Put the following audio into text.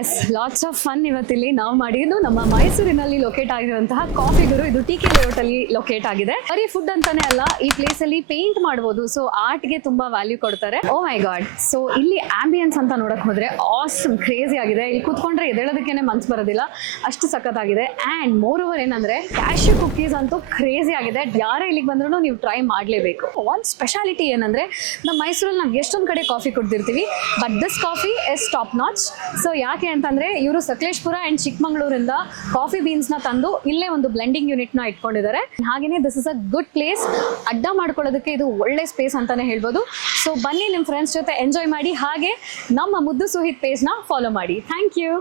S, lots of fun ಇವತ್ತಿಲ್ಲಿ ನಾವು ಮಾಡಿದ್ದು ನಮ್ಮ ಮೈಸೂರಿನಲ್ಲಿ ಲೊಕೇಟ್ ಆಗಿರುವಂತಹ ಕಾಫಿ ಗುರು. ಇದು ಟಿ.ಕೆ. ಲೇಔಟ್ ಅಲ್ಲಿ ಲೊಕೇಟ್ ಆಗಿದೆ. ಬರೀ ಫುಡ್ ಅಂತಾನೆ ಅಲ್ಲ, ಈ ಪ್ಲೇಸ್ ಅಲ್ಲಿ ಪೇಂಟ್ ಮಾಡಬಹುದು. ಸೊ ಆರ್ಟ್ ಗೆ ತುಂಬಾ ವ್ಯಾಲ್ಯೂ ಕೊಡ್ತಾರೆ. ಓ ಮೈ ಗಾಡ್. ಸೊ ಇಲ್ಲಿ ಆಂಬಿಯನ್ಸ್ ಅಂತ ನೋಡಕ್ ಹೋದ್ರೆ ಆಸಮ್, ಕ್ರೇಜಿ ಆಗಿದೆ. ಇಲ್ಲಿ ಕೂತ್ಕೊಂಡ್ರೆ ಎದ್ದೇಳೋದಕ್ಕೇನೆ ಮನ್ಸು ಬರೋದಿಲ್ಲ, ಅಷ್ಟು ಸಖತ್ತಾಗಿದೆ. ಅಂಡ್ ಮೋರ್ ಓವರ್ ಏನಂದ್ರೆ ಕ್ಯಾಶ್ಯೂ ಕುಕೀಸ್ ಅಂತೂ ಕ್ರೇಜಿ ಆಗಿದೆ. ಯಾರೇ ಇಲ್ಲಿಗೆ ಬಂದ್ರು ನೀವು ಟ್ರೈ ಮಾಡ್ಲೇಬೇಕು. ಒಂದ್ ಸ್ಪೆಷಾಲಿಟಿ ಏನಂದ್ರೆ, ನಮ್ಮ ಮೈಸೂರಲ್ಲಿ ನಾವು ಎಷ್ಟೊಂದ್ ಕಡೆ coffee ಕುಡ್ದಿರ್ತೀವಿ, but this coffee is top notch. So ಯಾಕೆ ಅಂತಂದ್ರೆ ಇವರು ಸಕಲೇಶ್ಪುರ ಅಂಡ್ ಚಿಕ್ಕಮಂಗ್ಳೂರಿಂದ ಕಾಫಿ ಬೀನ್ಸ್ ನ ತಂದು ಇಲ್ಲೇ ಒಂದು ಬ್ಲೆಂಡಿಂಗ್ ಯೂನಿಟ್ ನ ಇಟ್ಕೊಂಡಿದ್ದಾರೆ. ಹಾಗೇನೆ this is a good place. ಅಡ್ಡ ಮಾಡ್ಕೊಳ್ಳೋದಕ್ಕೆ ಇದು ಒಳ್ಳೆ ಸ್ಪೇಸ್ ಅಂತಾನೆ ಹೇಳ್ಬೋದು. ಸೊ ಬನ್ನಿ, ನಿಮ್ ಫ್ರೆಂಡ್ಸ್ ಜೊತೆ ಎಂಜಾಯ್ ಮಾಡಿ, ಹಾಗೆ ನಮ್ಮ ಮುದ್ದು ಸುಹಿತ್ ಪೇಜ್ ನ ಫಾಲೋ ಮಾಡಿ. Thank you.